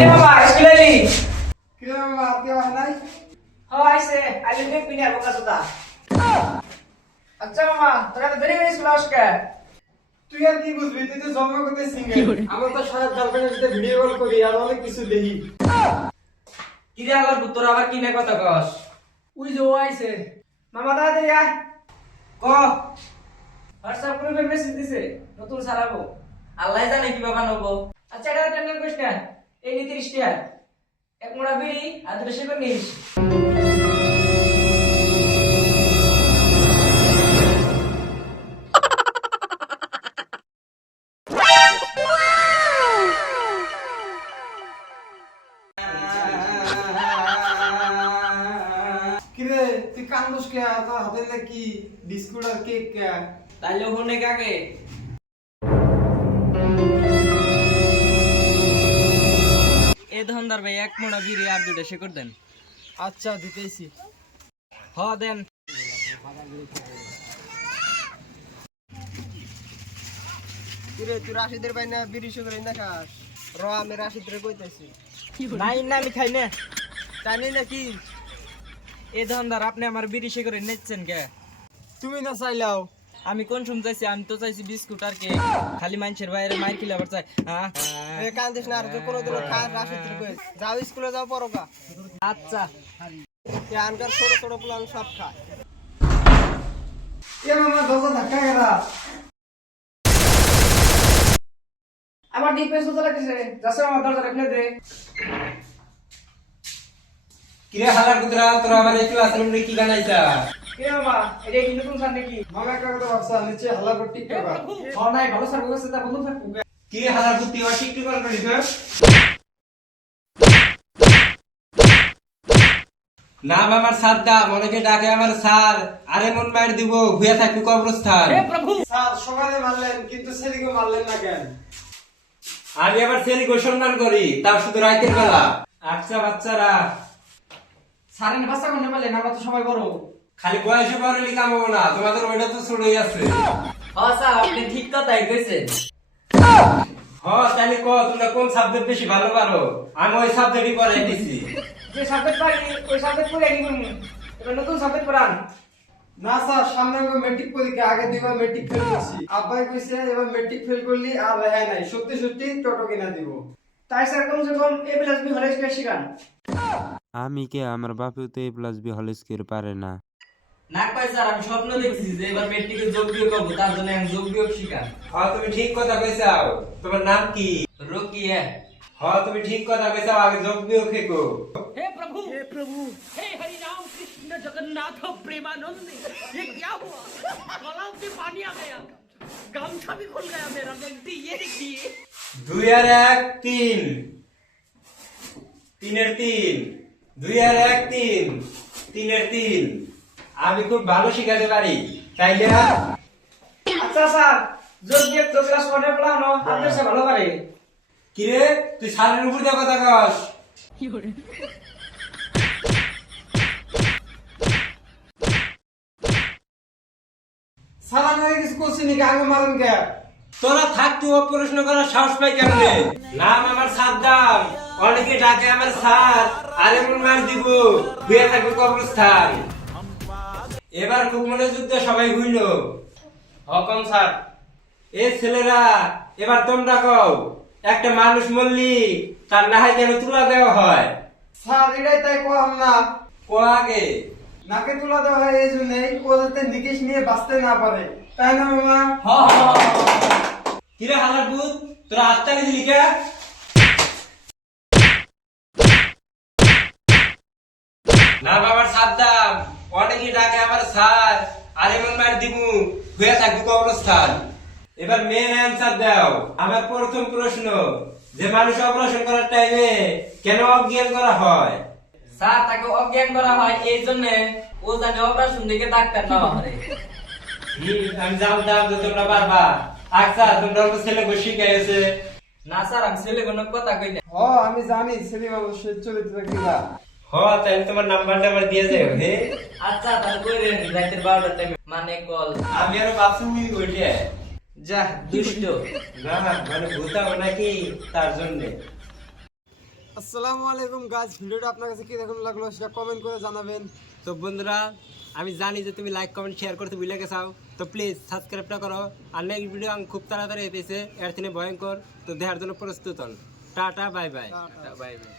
কে বাবা স্কুলে এলি? কি রে বাবা, কেউ আসে নাই? ও আইছে আইলে দেখ পিনি আর বোকা চোদা। আচ্ছা মামা তোরা তো দেরি করে স্কুলে আসকে। তুই আর কি বুঝবি, তুই তো জন্ম করতে সিঙ্গেল। আমরা তো সারা গার্লফ্রেন্ডের সাথে ভিডিও কল করি আর অনেক কিছু দেখি। কি রে আবার তোরা আবার কি নে কথা কস? ওই যে ও আইছে। মামা তাড়াতাড়ি আয়। ক হোয়াটসঅ্যাপ গ্রুপে মেসেজ দিছে নতুন সারাবো। আল্লাহ জানে কি বাবা নেবো। আচ্ছা এটা টেনশন করিস না। এই নি 30 টাকা। এক মোড়া বিড়ি আর দুটো সেবা নিস। কি রে তুই কান্দুস কে? তোর হাতে নাকি বিস্কুট আর কেক কে? তাইলে ওখানে কাকে এ ধন্দার ভাই এক মোড়া বিড়ি আর দুটো শেকড় দেন। আচ্ছা দিতেইছি। হ দেন। কি রে তুই রাশিদের ভাই না বিড়ি সুগার না খাস? র আমি রাশিদের কইতেছি। নাই না আমি খাই না। জানি নাকি এ ধন্দার আপনি আমার বিড়ি শেকড়ে নিচ্ছেন কে? তুমি না চাইলাও। আমি কোন শুন চাইছি? আমি তো চাইছি বিস্কুট আর কেক। খালি মানুষের বাইরে মাইর খেলে আবার চাই। এ কান্দিস না, আর তুই কোনোদিন খাস রাশিদের কই? যাও স্কুলে যাও পড়োকা। আচ্ছা এ আনকার ছোট ছোট প্লান সব খায়। এ মামা দরজা ধাক্কা গেলা। আমার ডিপে সুতা রাখছে যাচ্ছে আমার দরজা খুলে দে। কিরে হালার কুতরা তোরা আবার এই ক্লাসরুম রে কি বানাইছা? কে বাবা এটা কি নতুন স্যার নাকি? মামা একটা কথা ভাবছা, নিচে হালা করতে করবা। হ নাই ভালো স্যার বলেছে তা বন্ধু থাকবো। কিরে হালার কুতি ওর টিকটক করিস না? নাম আমার সাদ্দাম, অনেকে ডাকে আমার স্যার। আরে মন মার দিব, হুইয়া থাকবি কবরস্থান। হে প্রভু স্যার সকালে মারলেন কিন্তু সেদিকে মারলেন না কেন? আমি আবার ছেলেকে সম্মান করি, তাও শুধু রাতের বেলা। আচ্ছা বাচ্চারা, স্যারের বাচ্চা কোন বলেন? আমরা তো সবাই বড়। খালি বয়সে পড়লে কামাবো না, তোমাদের ওইটা তো ছোটই আছে। হ্যাঁ স্যার আপনি ঠিক কথাই কইছেন। তাহলে তোমরা কোন সাবজেক্ট বেশি ভালো পারো? আমি ওই সাবজেক্টই পড়াই দিছি। যে সাবজেক্ট পারি ওই সাবজেক্ট পড়ে কি করব? এটা নতুন সাবজেক্ট পড়ান। না স্যার, সামনে মেট্রিক পরীক্ষা, আগে দুইবার মেট্রিক ফেল করছি। আব্বাই কইছে এবার মেট্রিক ফেল করলি আর রেহাই নাই, সত্যি সত্যি টোটো কিনা দিব। তাই স্যার কমসে কম এ প্লাস বি হলে শিখান। আমি কে আমার বাপেও তো এ প্লাস বি হল স্কোয়ার পারে না। না কয় স্যার আমি স্বপ্ন দেখছি যে এবার মেট্রিকে যোগ বিয়োগ করব, তার জন্য আমি যোগ বিয়োগ শিখান। তুমি ঠিক কথা কইছাও। তোমার নাম কি? রকিয়া। তুমি ঠিক কথা কইছাও, আগে যোগ বিয়োগ শেখো। हे प्रभु हे हरि राम कृष्ण जगन्नाथ प्रेमानंद ये क्या हुआ? गलाव से पानी आ गया, गामछा भी खुल गया मेरा। गलती ये देखिए 2 আর 1 3, 3 এর 3, 2 আর 1 3, 3 এর 3। আমি খুব ভালো শিখাতে পারি, তাইলে আচ্ছা স্যার যোগ বিয়োগ তো ক্লাস 1 এ পড়ানো আপনার সে ভালো পারে। কিরে তুই সারের উপর দিয়ে কথা কস? স্যার আপনাকে কিছু করছি নাকি? আগে মারেন কে? তোরা থাকতে ও প্রশ্ন করার সাহস পাই কেমনে? নাম আমার সাদ্দাম, অনেকে ডাকে আমার স্যার। আরে মন মার দিব, হুইয়া থাকবে কবরস্থান। এবার খুব মনোযোগ দিয়ে সবাই হইল। হকম স্যার। এ ছেলেরা এবার তোমরা কও, একটা মানুষ মরলি তার নাহাই কেন তুলা দেওয়া হয়? স্যার এটাই তাই কম না, কো আগে নাকে তুলা দেওয়া হয় এই জন্যই ও যাতে নিকেশ নিয়ে বাঁচতে না পারে, তাই না মামা? কিরে হালার ভূত, তোরা আত্মারি দিলি কে? না বাবার সাদ্দাম, অনেকে ডাকে আমার স্যার। আরে মন মার দিমু, হয়ে থাকবি কবরস্থান। এবার মেন অ্যান্সার দাও। আমার প্রথম প্রশ্ন, যে মানুষ অপারেশন করার টাইমে কেন অজ্ঞান করা হয়? স্যার তাকে অজ্ঞান করা হয় এই জন্য ও জানে অপারেশন দিকে ডাক্তার না হয়। আমি জানতাম যে তোমরা পারবা। আচ্ছা তোমরা তো ছেলে বসে গেছে। না স্যার আমি ছেলে কোনো কথা কই না। আমি জানি ছেলে বাবু সে চরিত্র কিরা। তাহলে তোমার নাম্বারটা আমার দিয়ে যাও। হে আচ্ছা তাহলে কই রে রাতের 12টার টাইমে মানে কল। আমি আরো ভাবছি ওইটা যা দুষ্ট। না মানে ভূতাও নাকি তার জন্য। আসসালামু আলাইকুম গাইস, ভিডিওটা আপনার কাছে কি রকম লাগলো সেটা কমেন্ট করে জানাবেন। তো বন্ধুরা, আমি জানি যে তুমি লাইক কমেন্ট শেয়ার করতে ভুলে গেছাও, তো প্লিজ সাবস্ক্রাইবটা করো। আর নেক্সট ভিডিও আমি খুব তাড়াতাড়ি এসেছে এর থেকে ভয়ঙ্কর, তো দেখার জন্য প্রস্তুত হন। Tata, bye bye. Tata. Bye bye.